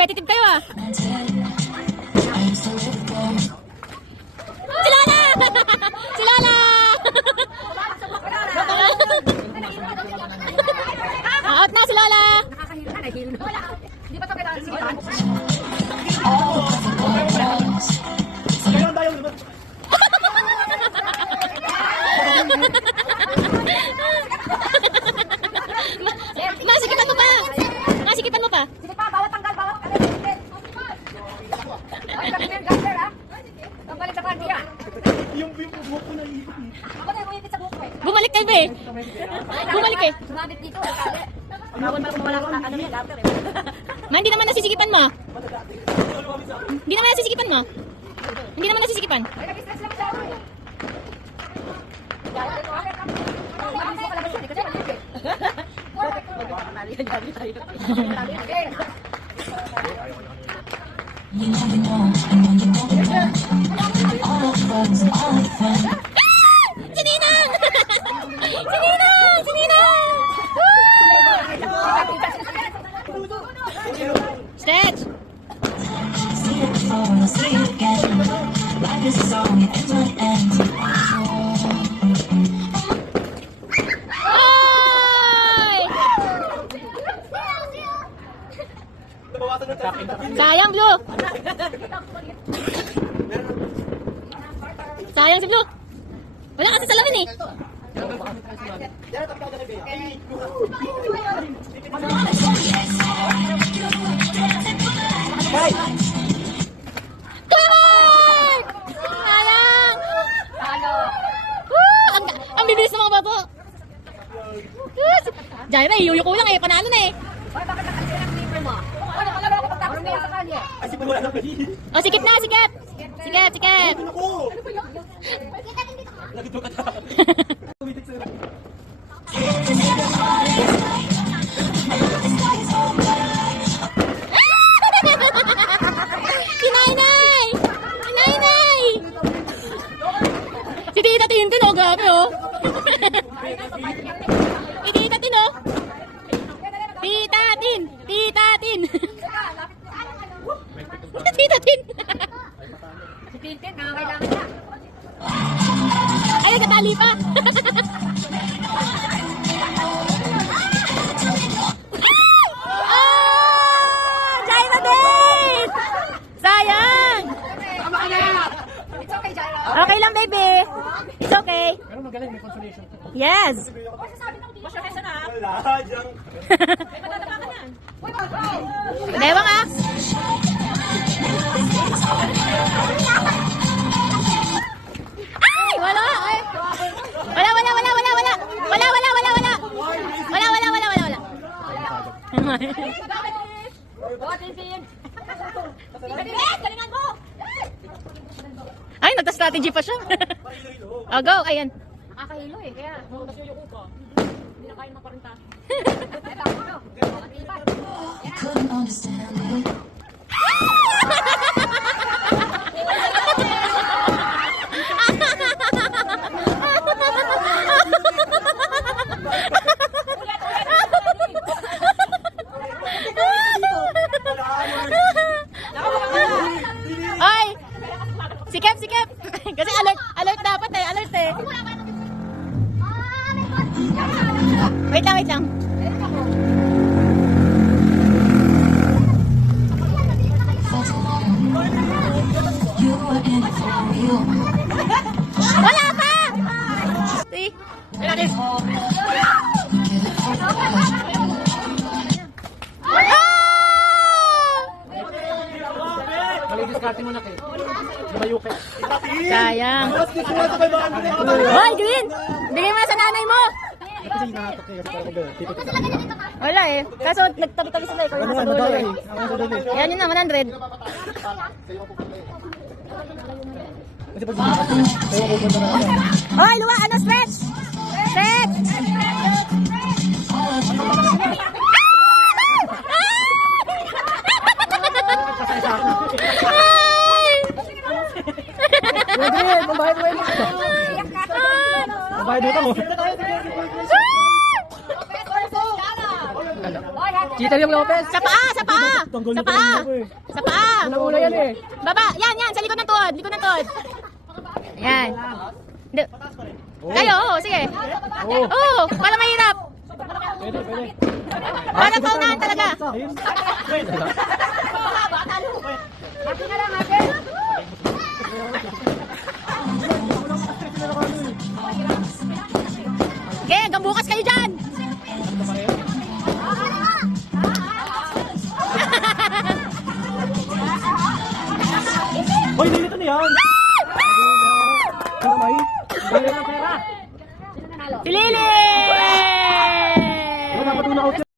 competitive kayo ah. Si Lola! Si Lola! Out na si Lola! Hindi pa ito kailangan sigitan. Masikipan mo pa! Masikipan mo pa! Sige pa, bawat tanggal, bawat kalit. Bawat kalit gander ha. Tanggalin sa panty ha. Yung buhok ko naiipit eh. Ako na yung umipit sa buhok ko eh. Bumalik kayo ba eh? Bumalik eh. Sumabit dito, ay kali. Bawal pala kung wala kang ano niya, gander eh. Ma, hindi naman nasisikipan mo. Hindi naman nasisikipan mo. Hindi naman nasisikipan. Ay, nag-stress lang siya ako eh. Galit ito, okay. Ang buka labas yun eh, kasi maliit eh. You never know, and when you don't know, all of the bugs and all the fun. Si Ninang! Si Ninang! Si Ninang! Stretch! See it before, I'll say it again. Life is a song, it ends when it ends. Ay! Sayang, Blue! Sayang si Blue! Wala kasi salamin eh! Clark! Sayang! Woo! Ang bibilis ng mga bato! Jaira, iyuyo ko lang eh, panalo na eh! Hoy, bakit nakalito ng paper mo? Hoy, nakalaro ako pagtapos mo yan sa kalye. Ay, si wala na kayo. O, sikip na, sikip! Sikip, sikip! Ako! Lagi doon ka ta. Tumitik sa'yo. Si Nainay! Si Nainay! Si Tita Tintin, oh, grabe, oh. Si Tita Tin, oh. Tita Tin! Tita Tin! Tita Tin! Si Tintin, nangangailangan na. Ay, nagkatali pa! Ah! Jaira din! Sayang! It's okay, Jaira. Okay lang, baby. It's okay. Pero magaling, may consolation. Yes. Masyadesa na. Wala, dyan. May matadama ka yan. Uy, bro. Dewang ah. Ay, wala. Ay. Wala, wala, wala, wala, wala. Wala, wala, wala, wala. Wala, wala, wala, wala, wala. Oh, Tintin. Tintin, galingan mo. Ay, nagta-strategy pa siya. Oh, go. Ayan. Nakakahilo eh, kaya. Hindi na kaya maparinta. You couldn't understand it. Ay! Sikip, sikip! Kasi alert, alert dapat eh, alert eh. Wait lang, wait lang. You were in it for real. Wala pa! See? Mali-discarte mo na kayo. Lumayo kayo. Sayang. Mas gusto mo sa kay Baan. Hoy, Green! Bigay mo sa nanay mo! Kasi hinahatak kayo. Kasi parang tito. Wala eh. Kaso nagtabi-tabi sila eh. Kaya Ano nasa nga, dulo nadaya eh. eh. Ako sa dulo eh. Yan yun na, 100. Kasi pag tayo ko ganda na ako. Hoy, luwa! Ano, stretch? Stretch! Pwede, mambayad mo yun. Mambayad dito mo. Cheater yung Lopez. Sa paa! Sa paa! Tanggal Sa na paa. ako eh. Sa paa. Una yan eh. Baba. Yan. Sa likod ng tuhod. Likod ng tuhod. Yan. Kayo, oo. Sige. Oo. Oo. Para mahirap. Pwede. Para paunahan talaga. Ayun. Hati na lang, hati. Okay, hanggang bukas kayo dyan. Hoy, nilito na yan. Ano may? Dali ng pera. Si Lily! Dapat una out